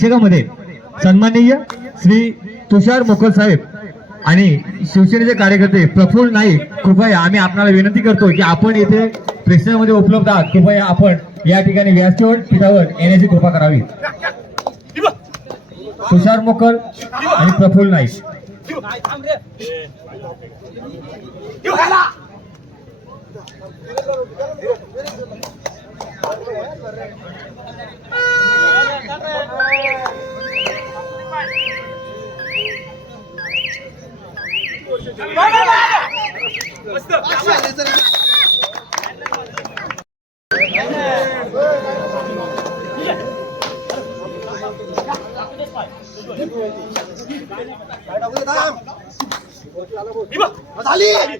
प्रेक्षकामध्ये सन्माननीय श्री तुषार मोकल साहेब आणि शिवसेनेचे कार्यकर्ते प्रफुल्ल नाईक कृपया आम्ही आपल्याला विनंती करतो की आपण येथे प्रेक्षकामध्ये उपलब्ध आहात. कृपया आपण या ठिकाणी व्यासपीठ पीठावर येण्याची कृपा करावी. तुषार मोकल आणि प्रफुल्ल नाईक. झाली.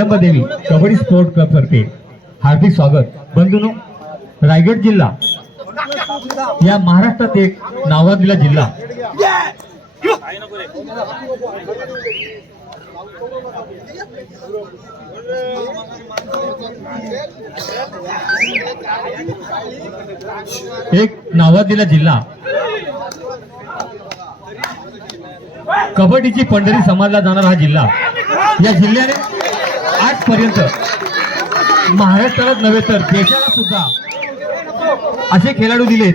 देवी कबड्डी स्पोर्ट क्लब तर्फे हार्दिक स्वागत. बंधूनो रायगड जिल्हा या महाराष्ट्रात एक नावाजलेला जिल्हा. एक नावाजलेला जिल्हा. कबड्डीची पंढरी समाजला जाणारा हा जिल्हा. या जिल्ह्याने आजपर्यंत. महाराष्ट्रालाच नव्हे तर देशाला सुद्धा असे खेळाडू दिलेत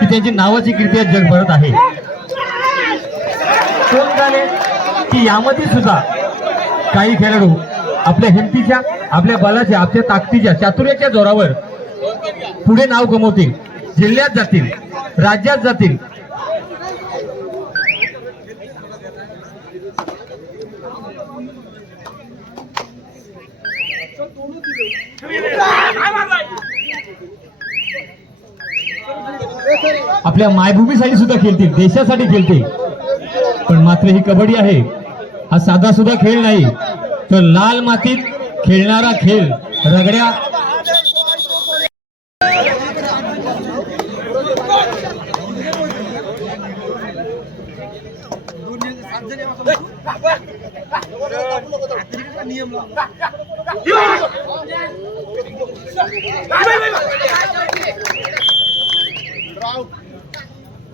की त्यांची नावाची कीर्ती आज जगभरात आहे. कोण झाले की यामध्ये सुद्धा काही खेळाडू आपल्या हिमतीच्या आपल्या बलाच्या आपल्या ताकदीच्या चातुर्याच्या जोरावर पुढे नाव कमवतील जिल्ह्यात जातील राज्यात जातील आपल्या मायभूमीसाठी सुद्धा खेळतील देशासाठी खेळतील. पण मात्र ही कबड्डी आहे. हा साधा सुद्धा खेळ नाही. तर लाल मातीत खेळणारा खेळ रगड्या. नियम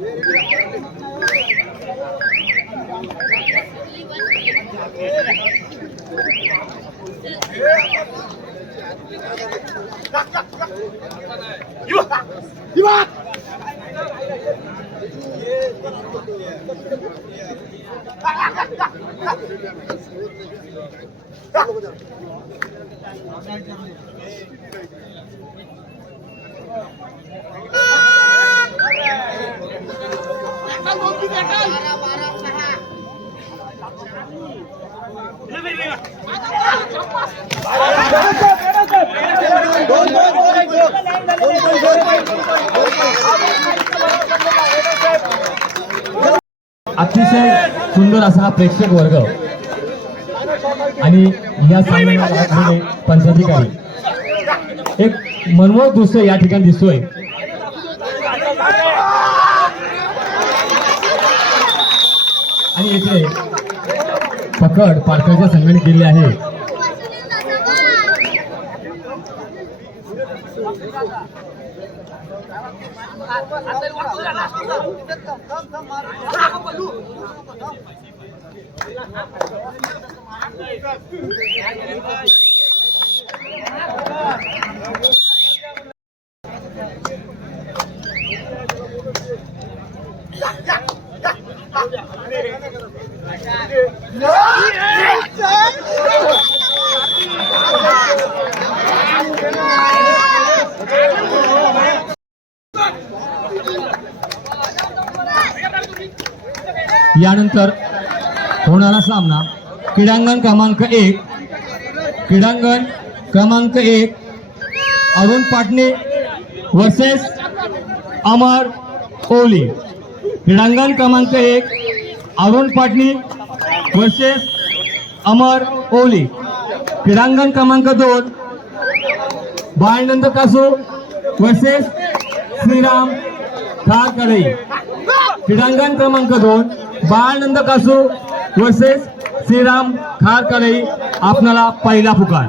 दोन दोन दोन दोन अतिशय सुंदर असा हा प्रेक्षक वर्ग. आणि या सामन्याला पंचाधिकारी. एक मनमोहक दृश्य या ठिकाणी दिसतोय. आणि इथे पकड पाटकरच्या संघाने केली आहे. यानंतर होणारा सामना क्रीडांगण क्रमांक एक. क्रीडांगण क्रमांक एक. अरुण पाटणे वर्सेस अमर ओली क्रीडांगण क्रमांक एक. अरुण पाटणी वर्सेस अमर ओली क्रीडांगण क्रमांक दोन. बाळनंद कासू वर्सेस श्रीराम ठाकरे. क्रीडांगण क्रमांक दोन. बाळानंद कासू वर्सेस श्रीराम खारकरे आपणाला पहिला पुकार.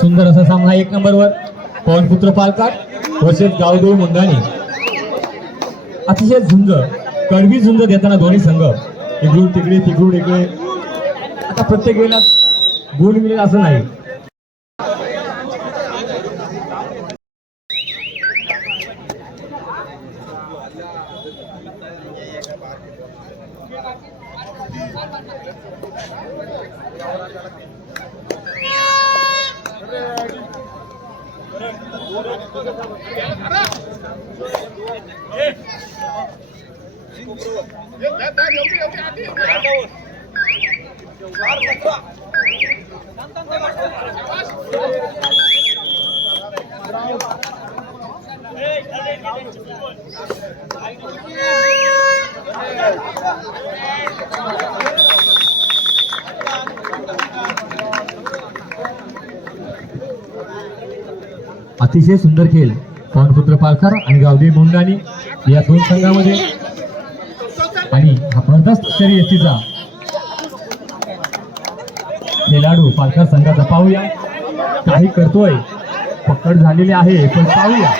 सुंदर असा सामना एक नंबरवर. पवनपुत्र पालकाट वर्सेस गावदेव मुंडाणी अतिशय झुंज कडवी झुंज देताना दोन्ही संघ. इकडून तिकडे तिकडून इकडे. आता प्रत्येक वेळेला गुण मिळेल असं नाही. अतिशय सुंदर खेळ. पावनपुत्र पालकर आणि गावदेवी मुंडानी या दोन संघामध्ये आणि जबरदस्त शर्यतीचा खेळाडू पालकर संघाचा पाहूया. काही करतोय. पकड झालेली आहे पण पाहूया.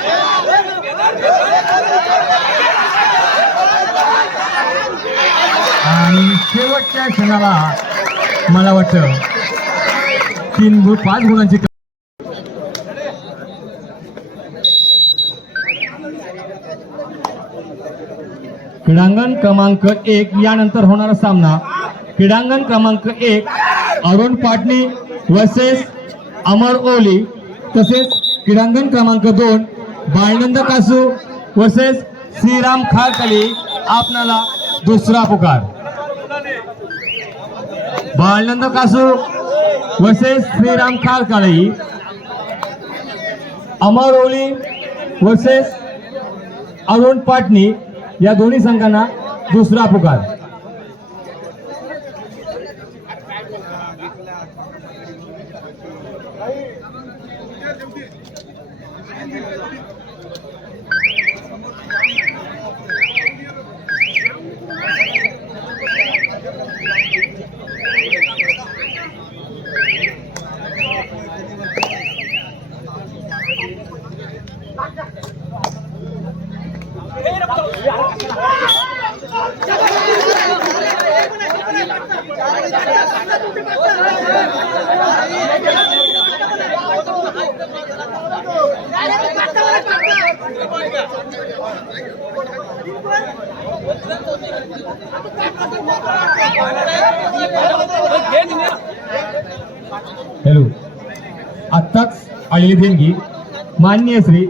आणि शेवटच्या क्षणाला मला वाटतं तीन गु पाच गुणांची क्रीडांगण क्रमांक एक यानंतर होणारा सामना. क्रीडांगण क्रमांक एक अरुण पाटणी वर्सेस अमर ओली. तसेच क्रीडांगण क्रमांक दोन बाळनंद कासू वर्सेस श्रीराम खारकली. आपणाला दुसरा पुकार. Balnand Kasu versus Shriram Kharkali Amar Oli versus Arun Patni. या दोन्ही संघांना दुसरा पुकार. हॅलो. आत्ताच आलेली देणगी मान्य श्री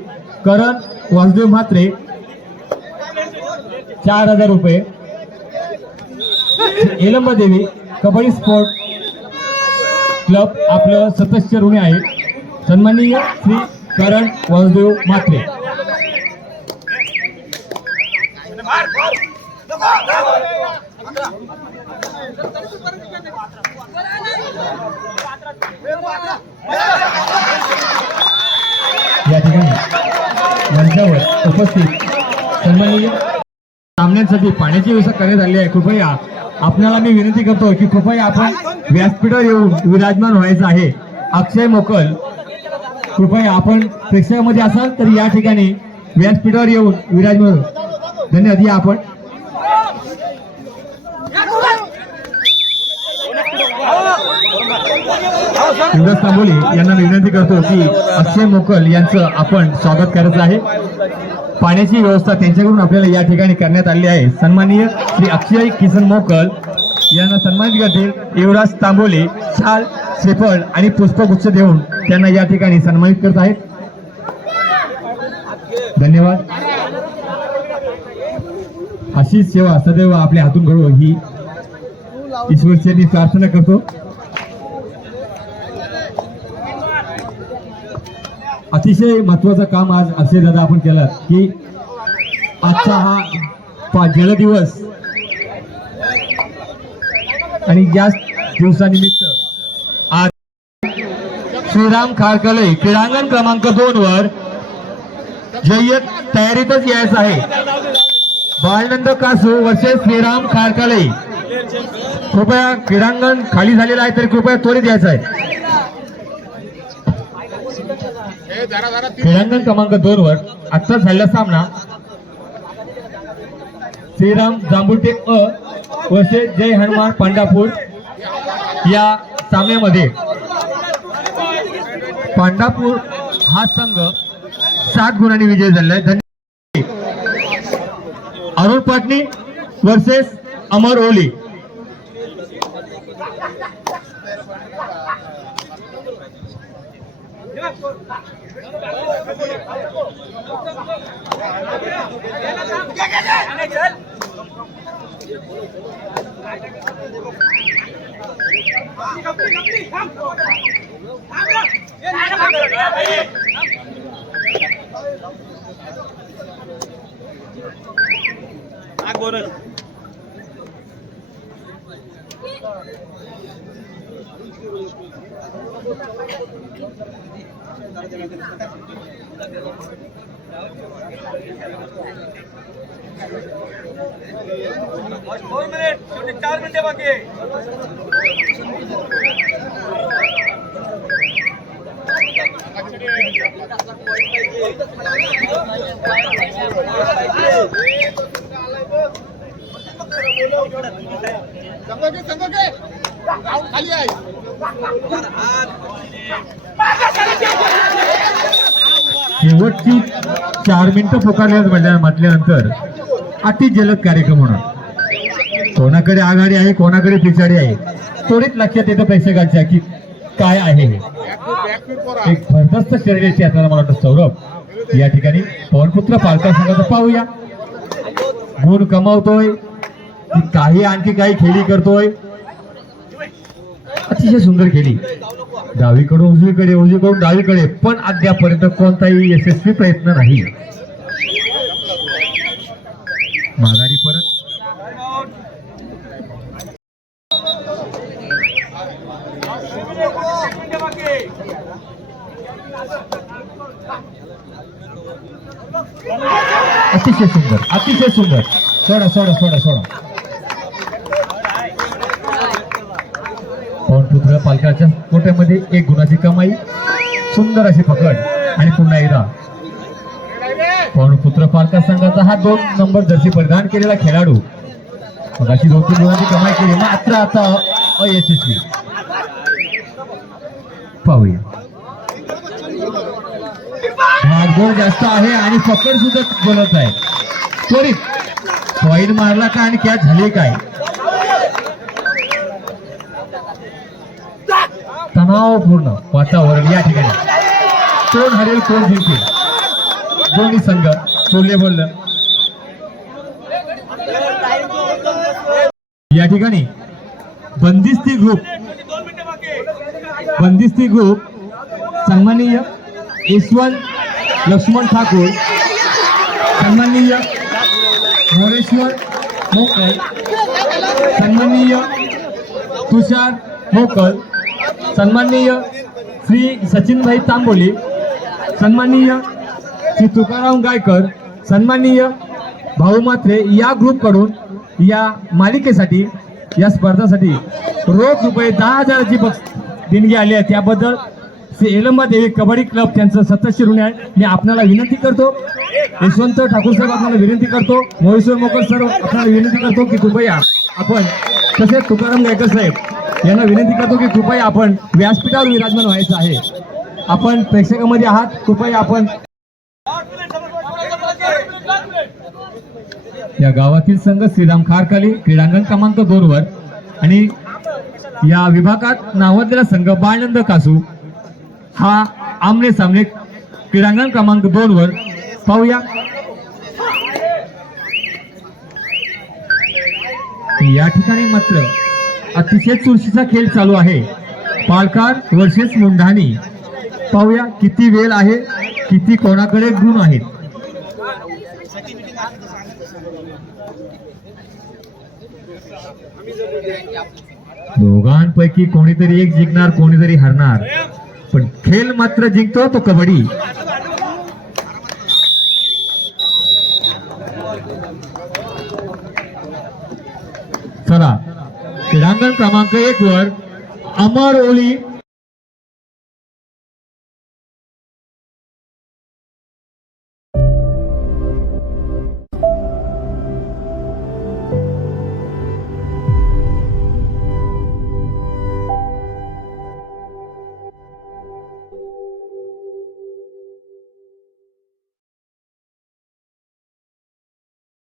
करण वासुदेव म्हात्रे. चार हजार रुपये. एलंबा देवी कबड्डी स्पोर्ट क्लब आपलं सदस्य ऋणी आहे. सन्माननीय श्री करण वासुदेव म्हात्रे. या ठिकाणी मंचावर उपस्थित सन्माननीय सामन्यांसाठी पाण्याची व्यवस्था करण्यात आली आहे. कृपया आपल्याला मी विनंती करतो की कृपया आपण व्यासपीठावर येऊन विराजमान व्हायचं आहे. अक्षय मोकल कृपया आपण प्रेक्षकामध्ये असाल तर या ठिकाणी व्यासपीठावर येऊन विराजमान धन्यवाद. या आपण सुंदर तांबोली यांना विनंती करतो की अक्षय मोकल यांचं आपण स्वागत करायचं आहे. पाण्याची व्यवस्था त्यांच्याकडून आपल्याला या ठिकाणी करण्यात आली आहे. सन्माननीय श्री अक्षय किसन मोकल यांना सन्मानित करतील. युवराज तांबोले शाल श्रीफळ आणि पुष्पगुच्छ देऊन त्यांना या ठिकाणी सन्मानित करत आहेत. धन्यवाद. अशी सेवा सदैव आपल्या हातून घडवू ही ईश्वरची प्रार्थना करतो. अतिशय महत्वाचं काम आज असे दादा आपण केलं की आजचा हा जल दिवस आणि याच दिवसानिमित्त आज श्रीराम खारकले क्रीडांगण क्रमांक दोन वर जय्यत तयारीतच यायचं आहे. बाळनंद कासू वर्सेस श्रीराम खारकले कृपया क्रीडांगण खाली झालेलं आहे तरी कृपया त्वरित यायचं आहे. क्रीडांगण क्रमांक दोन वर आजचा झालेला सामना श्रीराम जांभुटे अ वर्सेस जय हनुमान पांडापूर या सामन्यामध्ये. पांडापूर हा संघ सात गुणांनी विजय झालेला आहे. धन्यवाद. अरुण पाटणी वर्सेस अमर ओली. આગળ दोन मिनिट शेवटी चार मिनिटे बाकी संघ के संघ के खाली आहे. शेवटची चार मिनिटं पुकारल्यात म्हटल्या म्हणजे म्हटल्यानंतर अति जलद कार्यक्रम होणार. कोणाकडे आघाडी आहे कोणाकडे पिछाडी आहे त्वरित लक्षात येतं प्रेक्षकांच्या की काय आहे हे. एक भरदस्त शर्यतीची असताना मला वाटतं सौरभ. या ठिकाणी पवनपुत्र पालका संघाचं पाहूया. गुण कमावतोय. की काही आणखी काही खेळी करतोय. अतिशय सुंदर केली. डावीकडून उजवीकडे उजवीकडून डावीकडे पण अद्यापर्यंत कोणताही यशस्वी प्रयत्न नाही. माघारी परत. अतिशय सुंदर अतिशय सुंदर. सोडा सोडा सोडा सोडा. पवनपुत्र पालकाच्या कोट्यामध्ये एक गुणाची कमाई सुंदर अशी पकड आणि पुन्हा एकदा पुत्र पालका संघाचा हा दोन नंबर जर्सी परिधान केलेला खेळाडू. मग अशी दोन तीन गुणाची कमाई केली मात्र आता अयशस्वी. पाहूया. भागदौड जास्त आहे आणि पकड सुद्धा बोलत आहे. त्वरित. पॉईंट मारला का आणि कॅच झाली काय? तणावपूर्ण वातावरण या ठिकाणी. कोण हरेल कोण जिंकेल? दोन्ही संघ बोलले बोललं या ठिकाणी बंदिस्ती ग्रुप बंदिस्ती ग्रुप सन्माननीय यशवंत लक्ष्मण ठाकूर सन्माननीय मोरेश्वर मोकल सन्माननीय तुषार मोकल सन्माननीय श्री सचिनभाई तांबोली सन्माननीय श्री तुकाराम गायकर सन्माननीय भाऊ मात्रे या ग्रुपकडून या मालिकेसाठी या स्पर्धासाठी रोख रुपये दहा हजाराची बक्स देणगी आली आहे. त्याबद्दल श्री एलंबा देवी कबड्डी क्लब त्यांचं सततशीर ऋण आहे. मी आपल्याला विनंती करतो यशवंत ठाकूर साहेब आपल्याला विनंती करतो मोहेश्वर मोकर सर आपल्याला विनंती करतो की कृपया आपण तसेच तुकाराम गायकर साहेब यांना विनंती करतो की कृपया आपण व्यासपीठावर विराजमान व्हायचं आहे. आपण प्रेक्षकामध्ये आहात. कृपया आपण या गावातील संघ श्रीराम खारकाली क्रीडांगण क्रमांक दोन वर आणि या विभागात नावाजलेला संघ बाळनंद कासू हा आमने सामने क्रीडांगण क्रमांक दोन वर. पाहूया. या ठिकाणी मात्र अतिशय चुरशीचा खेळ चालू आहे. पालकार वर्सेस मुंढाणी. पाहूया किती वेळ आहे किती कोणाकडे गुण आहेत. दोघांपैकी कोणीतरी एक जिंकणार कोणीतरी हरणार. पण खेळ मात्र जिंकतो तो कबड्डी. अंगण क्रमांक एक वर अमर ओली